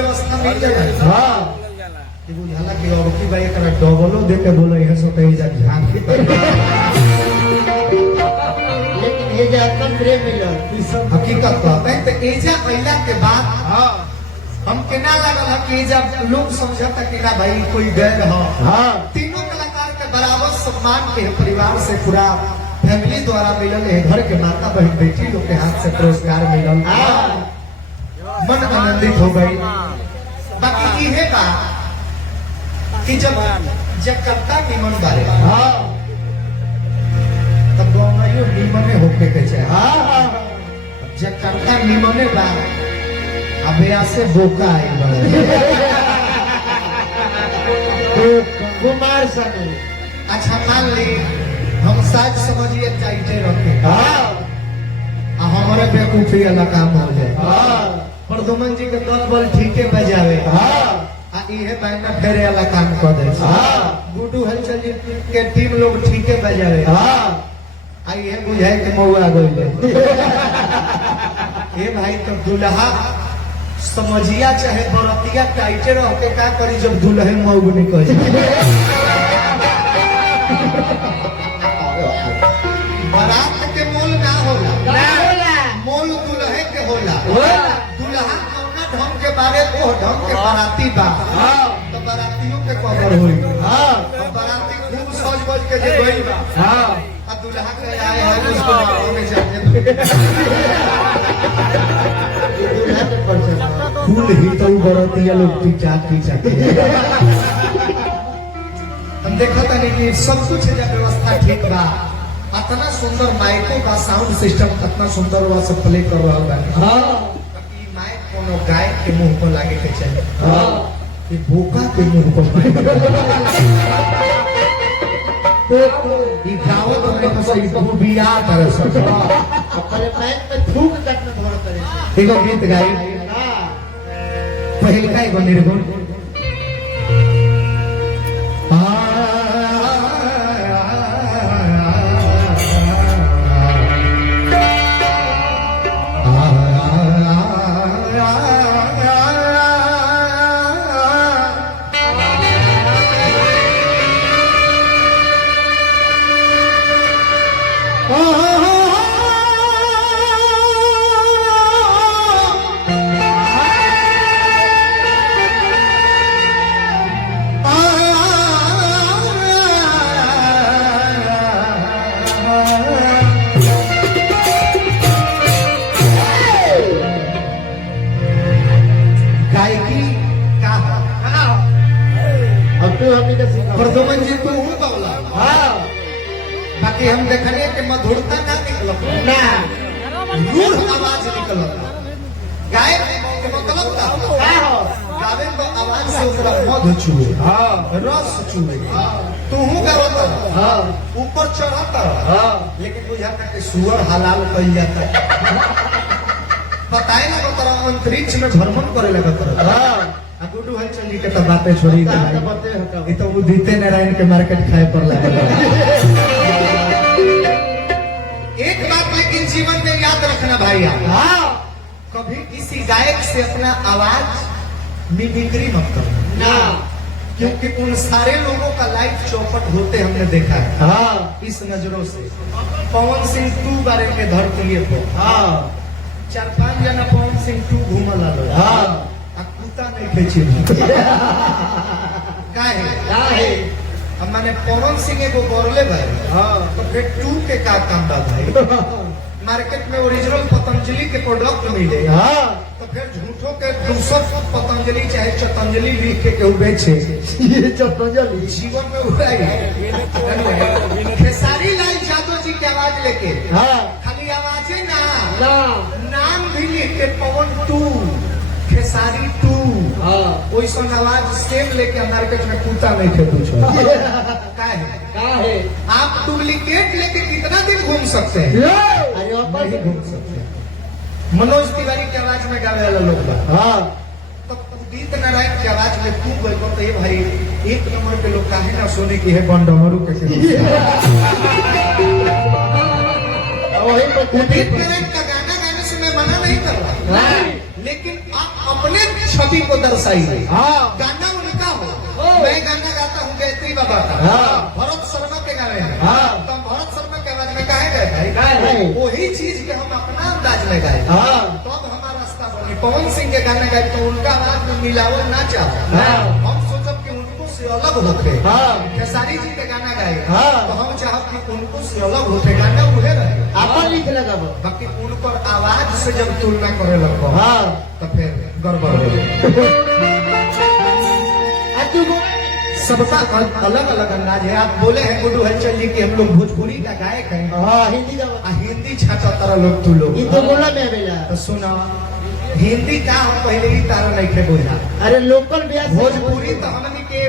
व्यवस्था मिल जाए। हां कि बुझाला कि और की भाई एकरा डबलो दे के बोलो यह सो कहीं जा ध्यान की लेकिन ये जाकर प्रेम मिलल ई सब हकीकत कहते हैं। तो एजा अइला के बाद हम केना लागल है कि जब लोग समझता कि ना भाई कोई गैर हो। हां तीनों कलाकार के बराबर सम्मान के परिवार से पूरा फैमिली द्वारा मिलल है। घर के माता बहन बेटी लोग के हाथ से पुरस्कार मिलल। मन आनंदित हो गई। बाकी ये बात कि जब करता निमन बारे तब गौनाइयो निमने होके के चाहे। जब करता निमने बा अबे से बोका आई बड़े तो कुमार सनु अच्छा मान ली हम साज समझिए चाहते रखे हमारे बेवकूफी वाला काम हो जाए। प्रदुमन जी के दल बल ठीके बजावे इहे बैंड फेरे वाला काम कर दे। गुड्डू हलचल जी के टीम लोग ठीके बजावे ये बुझाए के मौआ गइले। ये भाई तो दुल्हा समझिया चाहे बरतिया टाइटे रह के का करी जब दुल्हे मौग निकल बारात के मोल ना होला मोल दुल्हे के होला। दुल्हा कौना ढंग के बारे वो ढंग के बाराती बा तो बारातियों के कवर होई। बाराती खूब सज बज के जे गइल बा आ दुल्हा के आए हैं उसको में जाके फूल ही तो बरतिया लोग पीछा हम देखा था नहीं कि सब कुछ जब व्यवस्था ठीक बा इतना सुंदर माइको का साउंड सिस्टम इतना सुंदर हुआ सब प्ले कर रहा होगा। माइक कोनो गाय के मुंह पर लागे के चाहिए ये भूखा के मुंह पर ये गाँव तो में सही बिया तरह सब अपने पैर में थूक कटने भर करे एगो गीत गाई पहल का एगो निर्गुण प्रदुमन जी तू हूँ बवला बाकी हम देखने के मधुरता ना निकल रूढ़ आवाज निकल गाय के मतलब गावे तो आवाज से ओकरा मधु छुए रस छुए तू हूँ गावता ऊपर चढ़ता लेकिन बुझाता कि सुअर हलाल कल जाता पता ही ना तेरा अंतरिक्ष में भ्रमण करे लगता। गुड्डू हलचल जी के तो बातें छोड़ी ये तो उदित नारायण के मार्केट खाए पर लाए। एक बात लेकिन जीवन में याद रखना भाई कभी किसी गायक से अपना आवाज मिमिक्री मत करना क्योंकि उन सारे लोगों का लाइफ चौपट होते हमने देखा है इस नजरों से। पवन सिंह 2 बारे के धरती पे 4-5 जना पवन सिंह 2 घूमल नहीं खेची काहे अब मैंने पवन सिंह को बोरले भाई तो फिर 2 के का काम बा भाई मार्केट में ओरिजिनल पतंजलि के प्रोडक्ट मिले तो फिर झूठों के 200 पतंजलि चाहे चतंजलि लिख के केहू बेचे ये चतंजलि जीवन में हुआ खेसारी लाल यादव जी की आवाज लेके खाली आवाज ना नाम भी लिख के पवन 2 खेसारी 2 वैसा आवाज सेम लेके मार्केट में कुत्ता नहीं थे पूछो आप डुप्लीकेट लेके कितना दिन घूम सकते हैं? नहीं घूम सकते। मनोज तिवारी की आवाज में गावे वाला लोग तो उदित नारायण की आवाज में तू बोल तो ये भाई 1 नंबर के लोग काहे ना सोने की है बंडमरू कैसे उदित नारायण का गाना गाने से मैं मना नहीं कर रहा लेकिन आप अपने छवि को दर्शाइए। हाँ। गाना उनका हो, ओ। मैं गाना गाता हूँ गायत्री बाबा का, हाँ। भरत शर्मा के गावे हैं, हाँ। तो हम भरत शर्मा के आवाज में काहे गए भाई? काहे? वही चीज के हम अपना अंदाज में गाए, हाँ। तो अब हमारा रास्ता बनी। पवन सिंह के गाना गाए तो उनका आवाज में मिलावट ना चाहो, हाँ। हम सोचब कि उनको से अलग होते। हाँ। खेसारी जी के गाना गाए, हाँ। तो हम चाहब कि उनको से अलग होते, गाना उहे रहे, अपन लिख लगाबो। बाकी उनकर आवाज से जब तुलना करे लगो, हाँ। तो फिर गड़बड़ हो जाए। आ तू बोल। सबका अलग अलग अंदाज है। आप बोले हैं गुड्डू हलचल जी कि हम लोग भोजपुरी का गायक हैं, हाँ हिंदी गाबो। आ हिंदी छाता तारा लोग तू लोग, ई तो बोला में बेला। तो सुना हिंदी का हम पहले ही तारा नहीं थे बोला, अरे लोकल ब्याज भोजपुरी तो हमनी के